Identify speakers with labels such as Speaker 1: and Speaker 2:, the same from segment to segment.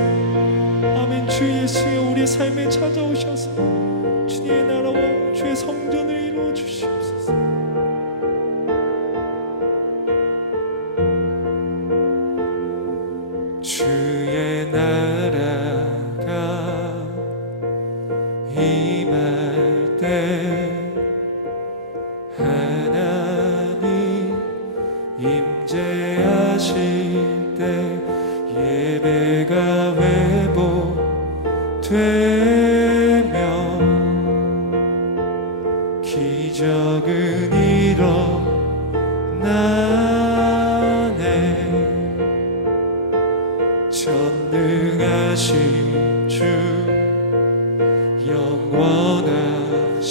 Speaker 1: 아멘. 주 예수여 우리의 삶에 찾아오셔서 주님의 나라와 주의 성전을 이루어 주시옵소서 회복되며 기적은 일어나네. 전능하신 주 영원하신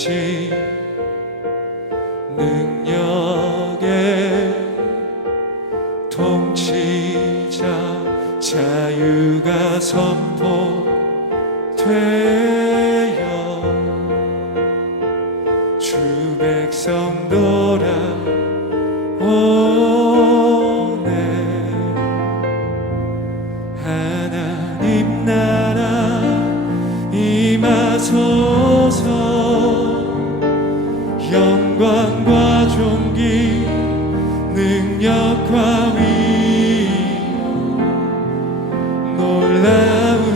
Speaker 1: 선포 되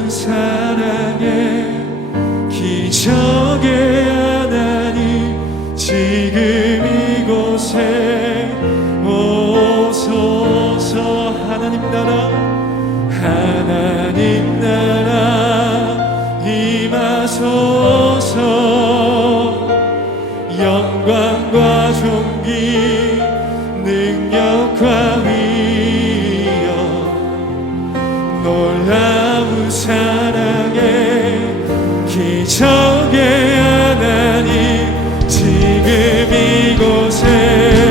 Speaker 1: 사랑의 기적의 하나님 지금 이곳에 오소서. 하나님 나라 하나님 놀라운 사랑의 기적의 하나님 지금 이곳에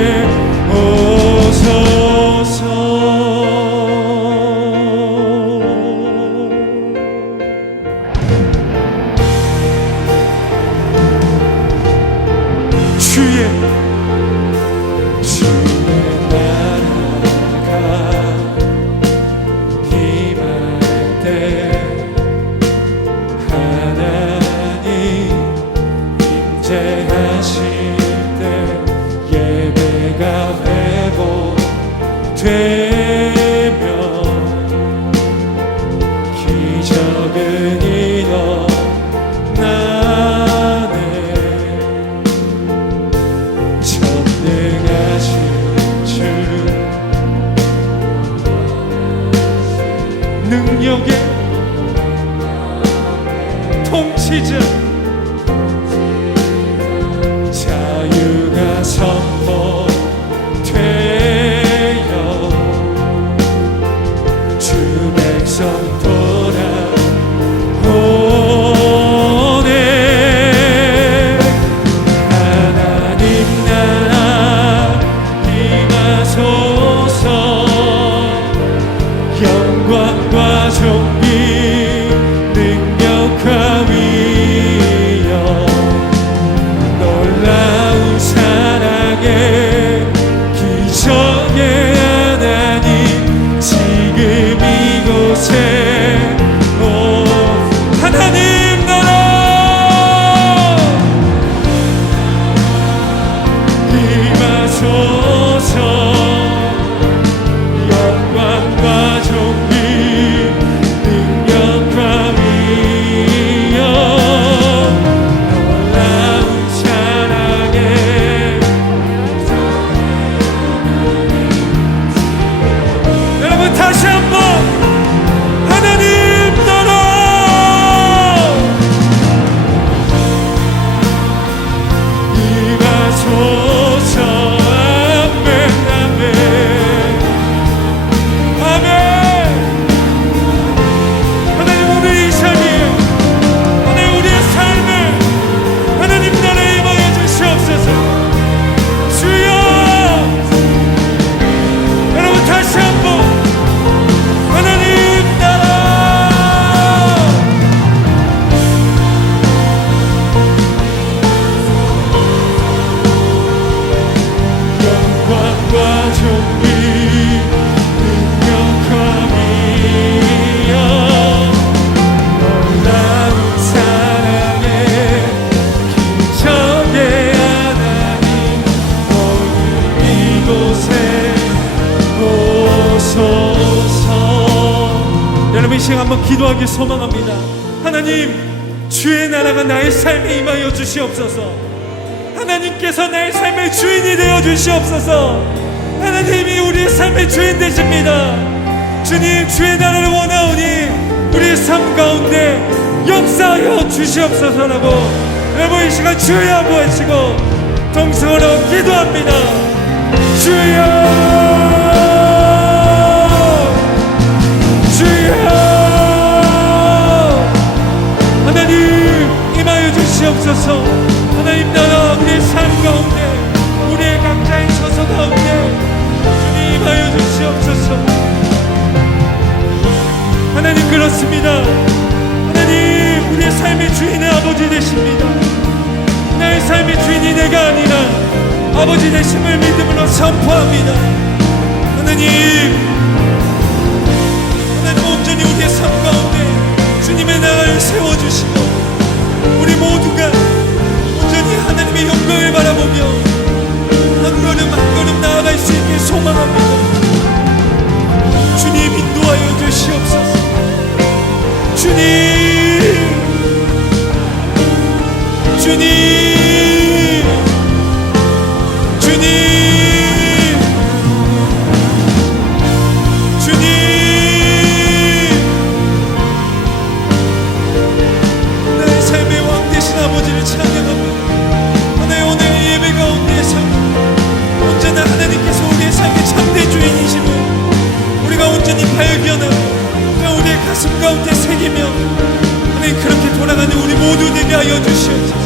Speaker 1: 능력의 통치자. 자유가 선포되어 주 백성 영광과 존귀 한번 기도하기 소망합니다. 하나님, 주의 나라가 나의 삶에 임하여 주시옵소서. 하나님께서 나의 삶의 주인이 되어 주시옵소서. 하나님이 우리의 삶의 주인 되십니다. 주님, 주의 나라를 원하오니 우리의 삶 가운데 역사하여 주시옵소서라고 여러분 이 시간 주여 한번 하시고 동성으로 기도합니다. 주여 주시옵소서 하나님 나라 우리의 삶 가운데 우리의 각자의 처소 가운데 주님 임하여 주시옵소서. 하나님 그렇습니다. 하나님 우리의 삶의 주인은 아버지 되십니다. 나의 삶의 주인이 내가 아니라 아버지 되심을 믿음으로 선포합니다. 하나님 발견하고 또 우리의 가슴 가운데 새기며 하나님 그렇게 돌아가는 우리 모두 되게 하여 주시옵소서